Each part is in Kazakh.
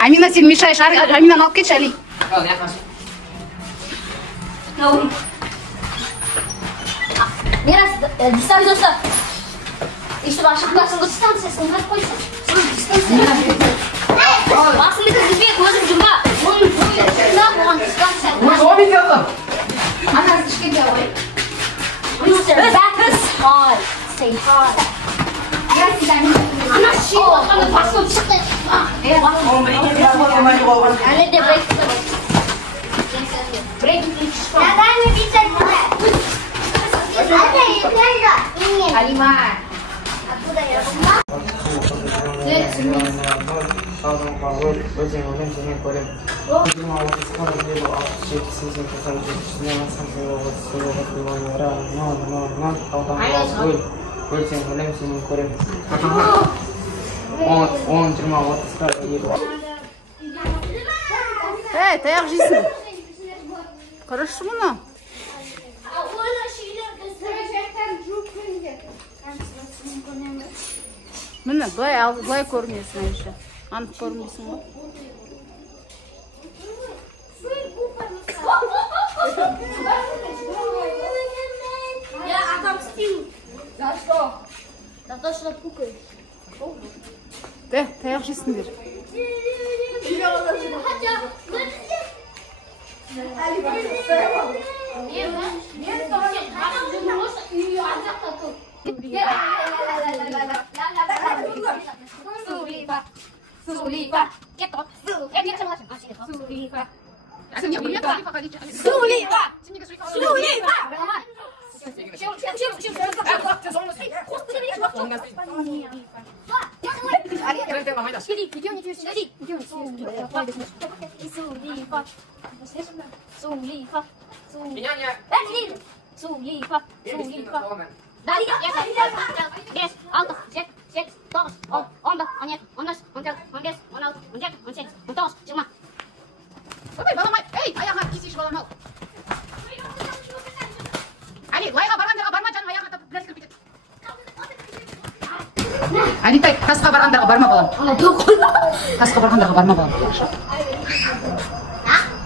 Амина, сен мешаешь. Аминаны алып кетші, Али. Мирас, дистанция достар. И чтобы ошибкасын дистанциясын қойып қойсын. Басымды кіргізбей, көзім жұмба. Оған дистанция. Анасы кішкентай ғой. Back is hard. Stay hard. Ана шиып отқанда басылып шықты. Әлі де брейк. Брейк. Дай мне пиццу. Алима. Откуда я? Эй, таяқ жейсің. Қарашы мұны. Міне, былай көрінесің әйші. Анық көрінесің ғой. Я отомстил. За что? За то, что пукаешь. Таяқ жейсіңдер. Сулифа. Кето. Сулифа. Ой, балам, ей, аяғыңа кесейші балам ал. Али, лайға барғандарға барма жаным, аяғыңа тапып біраз кіріп кетеді. Алитай, тасқа барғандарға барма балам. Тасқа барғандарға барма балам.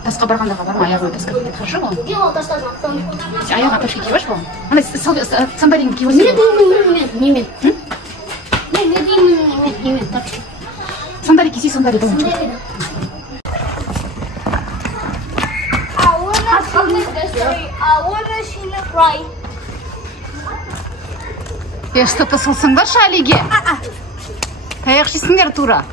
Тасқа барғандарға барма, аяғыңа тас кіріп кетеді. Хорошо балам? Аяғыңа ташқа киіп балам. Ана сандалияңды киіп өсің. Немен. Сандалия кисей, сандалия балам. I wanna see the cry. Что-то сылсыңдаршы Алиге. Таяқ жейсіңдер тура.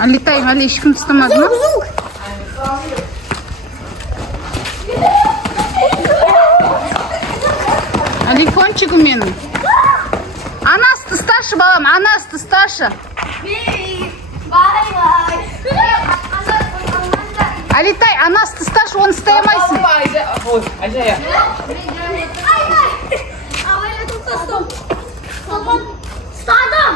Алитай, Али ешкім тұстамады ма? Алифончигу менің. Анасты сташы балам, анасты сташы. Алитай, анасты сташы, оны стаямайсың. Ажая. Стадам!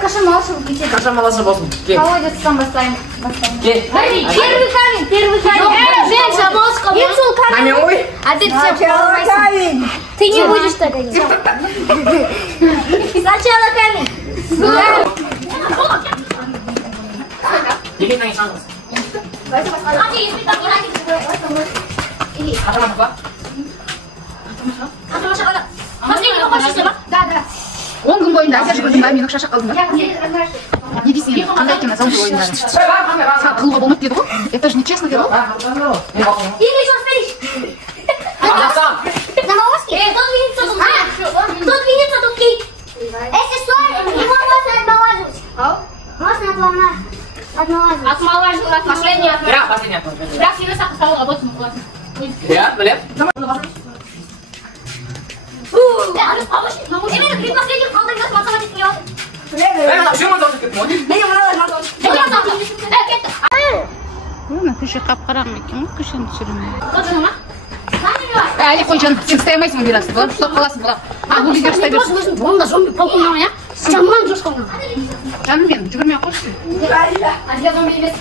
Кашамалаша выключить. Кашамалаша болсын. Колодецтан бастайын. Первый камень. Женщина, молочка. Камень ой. А ты все камень. Ты не будешь так делать. Сначала камень. Елена Ишанова. Да. 10 күн бойында әзер жүгірдің ба? Мені шашақ қалдың ба? Не дейсің енді? Қандай екен азал ойындары? Саған қылуға болмайды деді ғой? Это же нечестно деді ғой? Или что стоишь? 알았어. Замолоски? Тот видится тут. Тот видится тут кик. Если что, его можно отмолаживать. Можно отмолаживать. Отмолаживать последнее. Ya, pastinya. Бірақ сені сақтауға работасын қыласың. Ya, boleh. Именно при последних колдыргах математик не вот. Siapa mau ketemu? Оны көше қап-қараң екен ғой, көшені түсірмей. Қожыны ма? Әлі қойшан, сен ұстай алмайсың биласың, бұлап ұстап қаласың бұлап. Бұл егер ұстай берсің. Онда зомби полкуннан, я? Жаман жосқаннан. Жаным мен, жүгірмей қойшы. Әділе зомби емес.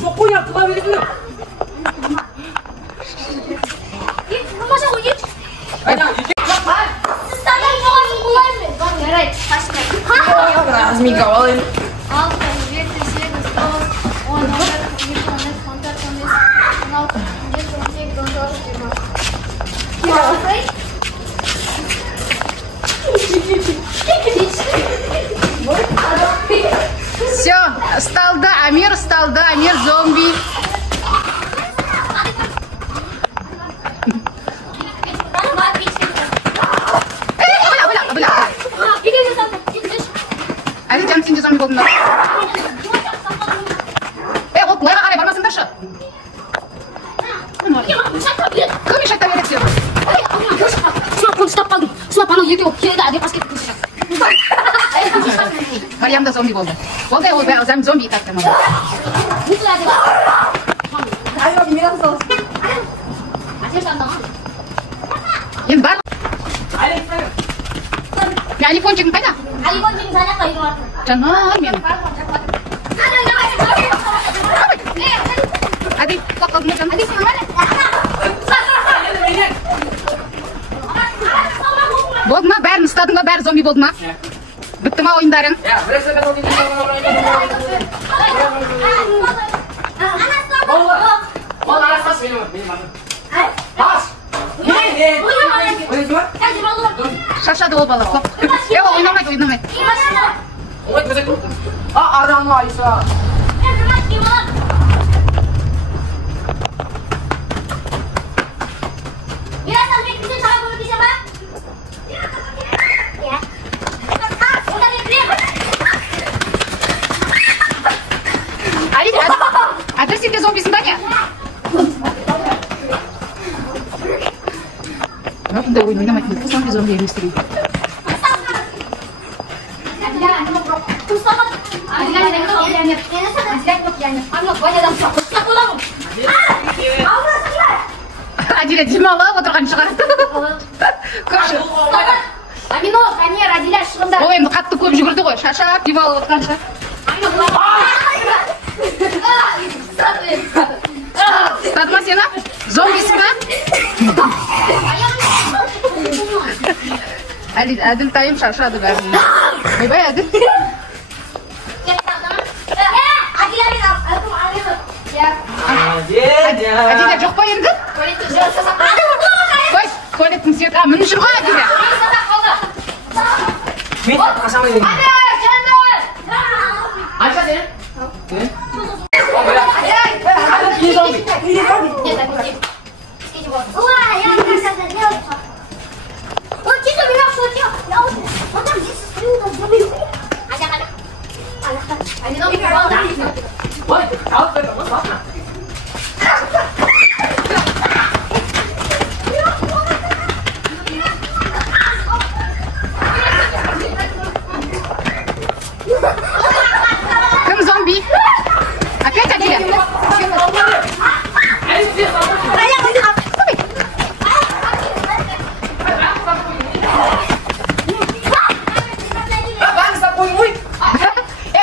Pokoknya tuh kami itu. Masa uji? Ayo. Standar jangan mulai. Bang, ya right. Pasti. Разми кawalin. Все, стал да, Амир зомби. Әлі жаным сенде зомби болдың ба? Ол былайға қарай бармасыңдаршы. Кім еш айта береді сен? Сынап ұстап қалдым. Сынап анау ерте болып келеді, әдеп баскетті көші. Мариям да зомби болды. Олдай ол зомби итаттым. Енді бар. Айфончигің қайда? Айфончигің садаққа үйдің артында. Жаным мен. Hadi, kok kamu jangan di sana? Болды ма? Бәрін ұстадың ба? Бәрі зомби болды ма? Бітті ма ойындарың? Ya, berasa kan ini. Ол арасас менің Бас. Шаршады ол бала. Ол ойнамайды. Ой, көзек. Араны Айса. Ada sih dia zombi sebenarnya. Kenapa udah oyunnya makin itu zombi misteri. Адиля демалып отырған шығар. Амино, Камер, Адиля шығында. Ол енді қатты көп жүгірді ғой, шаршап демалып отырған шығар. Ұстады ма сені? Зомбисің ба? Әділ тайым шаршады бәрін. Ойбай Әділ. Әдиля жоқ па енді? Қой, туалеттің светі. Мін үшін ғой Әдиля. Мен қашама едім. Айша сен? Ini zombie. Wah, я красота девочка. Он чисто меня шутил. Он там здесь стою, там зомби. Ada. Ada zombi berbalda. Woi, kau tuh mau apa? Кім зомби? Опять Адиля?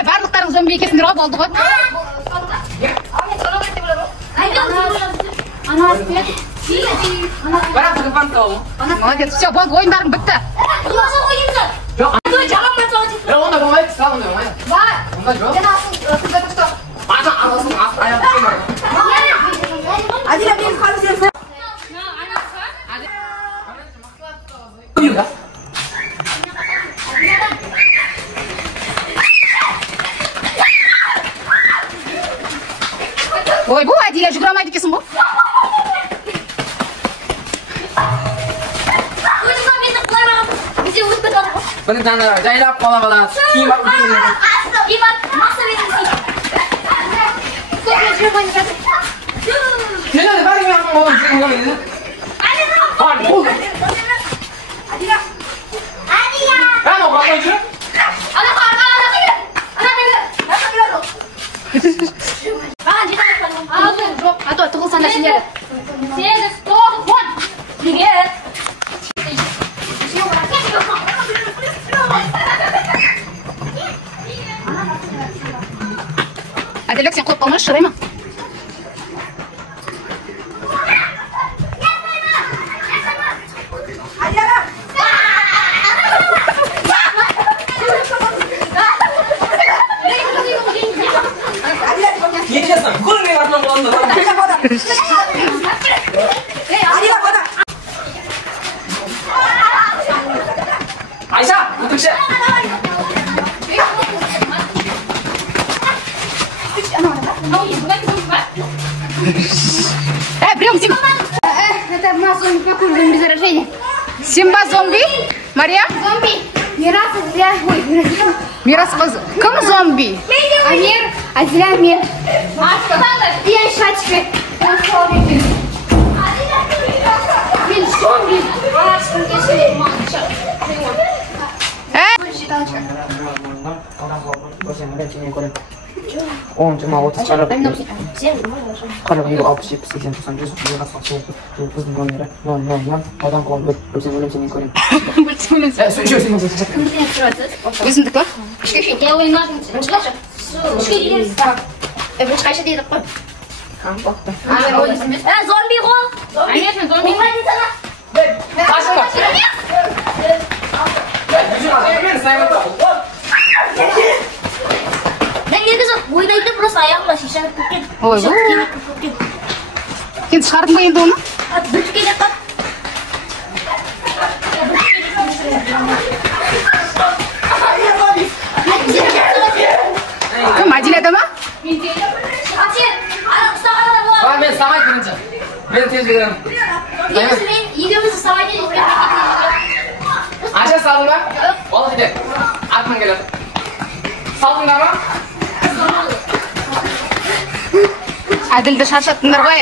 Барлықтарың зомби екесіңдер ғой, болды ғой. Молодец, все, болды, ойындарың бітті. Onda болмайды, саған болмайды. Бар. Onda жоқ. Ана анасын аяқ. Ой, bu Adila жүгірамайды екенсің бұл. Bunu tanrı, jaylap qola qoladi. Kiyim olib keladi, bari men ham olib keldim. Hadi, qo'l. Adila. Ben o qolib yur. Ado, tug'ilsan da shunday. Adila sen qo'yib qolma, shirayma. Yetişsin. Gurme yapma bolanda. Adila qo'da. Ayşe, o'tirchi. Прием, Симба. Это массовый какой без заражения. Симба зомби? Мария? Зомби. Мирас, Адиля. Ой, Мирас кім зомби? Амир, Адиля, Амир. И Айшачка. Мен зомби. Он cuma 30 çarpı. Kalau ibu opsi 80 90 juga vaksin terus nomor 000 adam kolbu bisa belum sini korin. Sudah sini sudah. Өзімдік па? Я ойнадым. Бір қайшы дейді қой. Зомби ғой. Конечно, зомби. Başla. Ben saymadım. Ben негізі ойнайды просто аяғымда шешені көккен. Ой, сен шығардың ба енді оны? Бүтке де қап. Кім, Адиляда ма? Ben sana girince. Ben tez girerim. Негізі мен екеумізді сағайда жеткен. Ayşe saldın mı? Oğlum gidelim. Atman gelelim. Saldın mı? Әділді шаршаттыңдар ғой.